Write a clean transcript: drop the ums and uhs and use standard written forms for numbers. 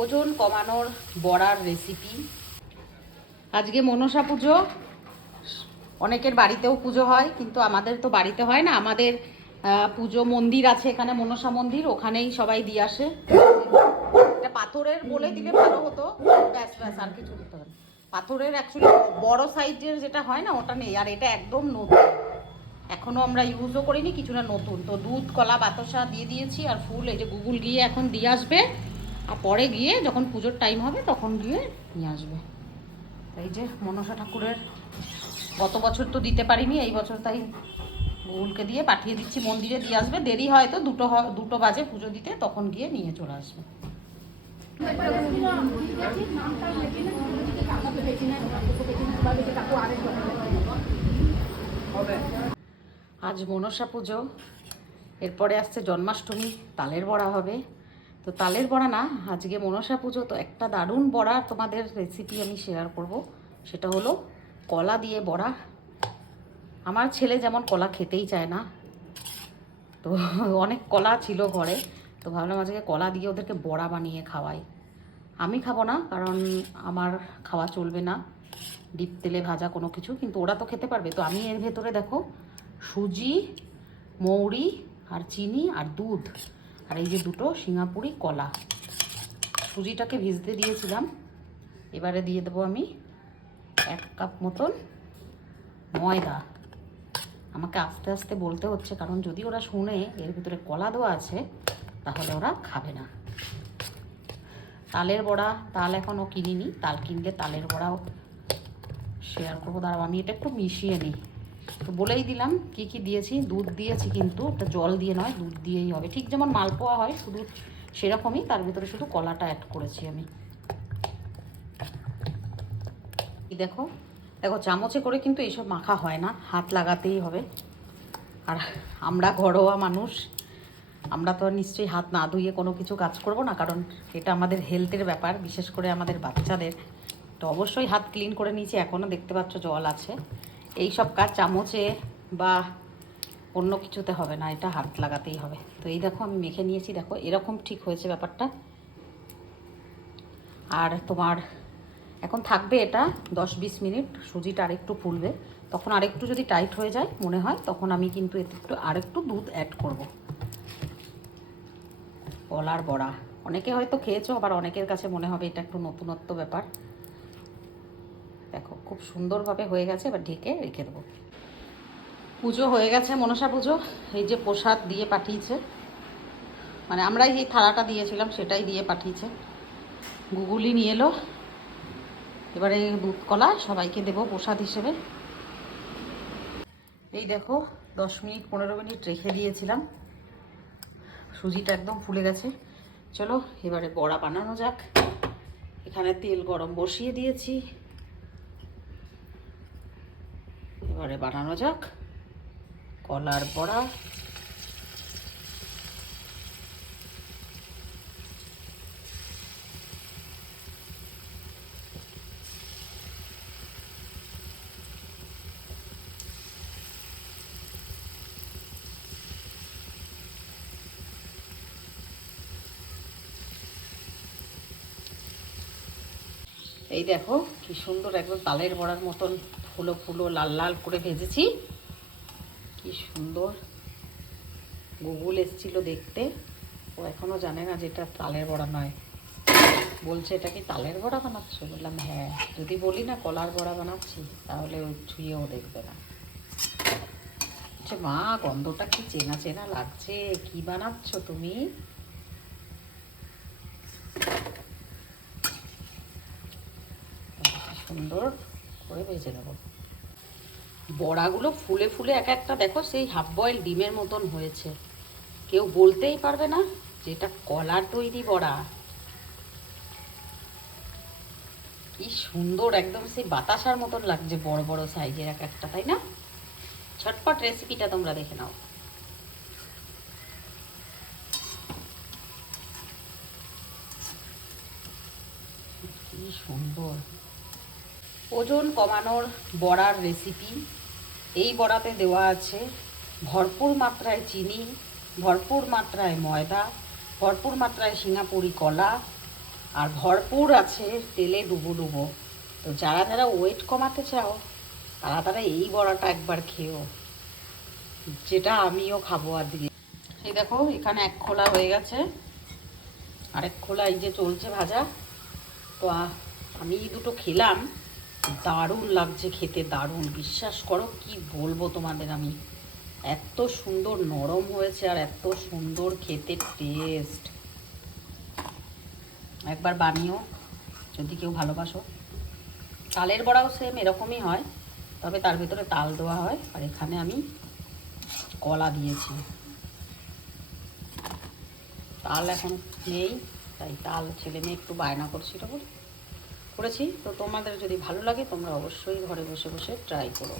ওজন কমানোর বড়ার রেসিপি। আজকে মনসা পুজো। অনেকের বাড়িতেও পুজো হয়, কিন্তু আমাদের তো বাড়িতে হয় না। আমাদের পুজো মন্দির আছে এখানে, মনসা মন্দির, ওখানেই সবাই দিয়ে আসে। এটা পাথরের বলে দিলে ভালো হতো। ব্যাস ব্যাস, আর কিছু দিতে হবে না। পাথরের অ্যাকচুয়ালি বড় সাইজের যেটা হয় না, ওটা নেই। আর এটা একদম নতুন, এখনও আমরা ইউজও করিনি, কিছু না, নতুন। তো দুধ, কলা, বাতাসা দিয়ে দিয়েছি, আর ফুল এই যে গুগল গিয়ে এখন দিয়ে আসবে। আর পরে গিয়ে যখন পুজোর টাইম হবে তখন গিয়ে নিয়ে আসবে। এই যে মনসা ঠাকুরের, গত বছর তো দিতে পারিনি, এই বছর তাই গুগলকে দিয়ে পাঠিয়ে দিচ্ছি, মন্দিরে দিয়ে আসবে। দেরি হয়তো দুটো বাজে পুজো দিতে, তখন গিয়ে নিয়ে চলে আসবে। আজ মনসা পুজো, এরপরে আসছে জন্মাষ্টমী, তালের বড়া হবে। তো তালের বড়া না, আজকে মনসা পুজো, তো একটা দারুণ বড়া তোমাদের রেসিপি আমি শেয়ার করব। সেটা হলো কলা দিয়ে বড়া। আমার ছেলে যেমন কলা খেতেই চায় না, তো অনেক কলা ছিল ঘরে, তো ভাবলাম আজকে কলা দিয়ে ওদেরকে বড়া বানিয়ে খাওয়াই। আমি খাবো না, কারণ আমার খাওয়া চলবে না ডিপ তেলে ভাজা কোনো কিছু, কিন্তু ওরা তো খেতে পারবে। তো আমি এর ভেতরে দেখো সুজি, মৌরি আর চিনি আর দুধ, আর এই যে দুটো সিঙ্গাপুরি কলা, সুজিটাকে ভিজতে দিয়েছিলাম। এবারে দিয়ে দেবো আমি 1 কাপ মতন ময়দা। আমাকে আস্তে আস্তে বলতে হচ্ছে, কারণ যদি ওরা শুনে এর ভিতরে কলা দেওয়া আছে তাহলে ওরা খাবে না। তালের বড়া, তাল এখনও কিনিনি, তাল কিনলে তালের বড়াও শেয়ার করবো। দাঁড়াও আমি এটা একটু মিশিয়ে নিই। তো বলেই দিলাম কি কি দিয়েছি। দুধ দিয়েছি, কিন্তু এটা জল দিয়ে নয়, দুধ দিয়েই হবে, ঠিক যেমন মালপোয়া হয় শুধু সেরকমই। তার ভিতরে শুধু কলাটা অ্যাড করেছি আমি। দেখো দেখো, চামচে করে কিন্তু এইসব মাখা হয় না, হাত লাগাতেই হবে। আর আমরা ঘরোয়া মানুষ, আমরা তো নিশ্চয়ই হাত না ধুয়ে কোনো কিছু কাজ করব না, কারণ এটা আমাদের হেলথের ব্যাপার, বিশেষ করে আমাদের বাচ্চাদের। তো অবশ্যই হাত ক্লিন করে নিয়েছি, এখনও দেখতে পাচ্ছ জল আছে। এই সব কাজ চামচে বা অন্য কিছুতে হবে না, এটা হাত লাগাতেই হবে। তো এই দেখো আমি মেখে নিয়েছি, দেখো এরকম ঠিক হয়েছে ব্যাপারটা। আর তোমার এখন থাকবে এটা 10-20 মিনিট, সুজিটা আরেকটু ফুলবে, তখন আরেকটু যদি টাইট হয়ে যায় মনে হয়, তখন আমি কিন্তু এতে একটু আরেকটু দুধ অ্যাড করব। কলার বড়া অনেকে হয়তো খেয়েছো, আবার অনেকের কাছে মনে হবে এটা একটু নতুনত্ব ব্যাপার। দেখো খুব সুন্দরভাবে হয়ে গেছে, এবার ঢেকে রেখে দেবো। পুজো হয়ে গেছে, মনসা পুজো। এই যে প্রসাদ দিয়ে পাঠিয়েছে, মানে আমরা এই থালাটা দিয়েছিলাম সেটাই দিয়ে পাঠিয়েছে। গুগলি নিয়ে এলো, এবারে দুধ কলা সবাইকে দেবো প্রসাদ হিসেবে। এই দেখো 10-15 মিনিট রেখে দিয়েছিলাম, সুজিটা একদম ফুলে গেছে। চলো এবারে বড়া বানানো যাক। এখানে তেল গরম বসিয়ে দিয়েছি, এবারে বানানো যাক কলার বড়া। এই দেখো কি সুন্দর, একদম তালের বড়ার মতন ফুলো ফুলো লাল লাল করে ভেজেছি, কি সুন্দর। গুগল এসেছিল দেখতে, ও এখনও জানে না যে এটা তালের বড়া নয়, বলছে এটা কি তালের বড়া বানাচ্ছ? বললাম হ্যাঁ, যদি বলি না কলার বড়া বানাচ্ছি তাহলে ও ছুঁয়েও দেখবে না। আচ্ছা মা, গন্ধটা কি চেনা চেনা লাগছে, কি বানাচ্ছ তুমি? সুন্দর করে ভেজে নেব। বড়াগুলো ফুলে ফুলে এক একটা দেখো সেই হাফ বয়েল ডিমের মতন হয়েছে, কেউ বলতেই পারবে না যে এটা কলার তৈরি বড়া। কি সুন্দর, একদম সেই বাতাসার মতন লাগছে, বড় বড় সাইজের এক একটা, তাই না? ঝটপট রেসিপিটা তোমরা দেখে নাও। কি সুন্দর ওজন কমানোর বড়ার রেসিপি। এই বড়াতে দেওয়া আছে ভরপুর মাত্রায় চিনি, ভরপুর মাত্রায় ময়দা, ভরপুর মাত্রায় সিঙ্গাপুরি কলা, আর ভরপুর আছে তেলে ডুবো ডুবো। তো যারা যারা ওয়েট কমাতে চাও তারা তারা এই বড়াটা একবার খেও, যেটা আমিও খাবো আজকে। এই দেখো এখানে এক খোলা হয়ে গেছে, আরেক খোলা এই যে চলছে ভাজা। তো আমি দুটো খেলাম, দারুণ লাগছে খেতে, দারুণ, বিশ্বাস করো কি বলবো তোমাদের আমি। এত সুন্দর নরম হয়েছে আর এত সুন্দর খেতে টেস্ট। একবার বানিও যদি কেউ ভালোবাসো। তালের বড়াও সেম এরকমই হয়, তবে তার ভিতরে তাল দেওয়া হয়, আর এখানে আমি কলা দিয়েছি। তাল এখন নেই, তাই তাল ছেলে মেয়ে একটু বায়না করছিল বলে করেছি। তো তোমাদের যদি ভালো লাগে তোমরা অবশ্যই ঘরে বসে বসে ট্রাই করো।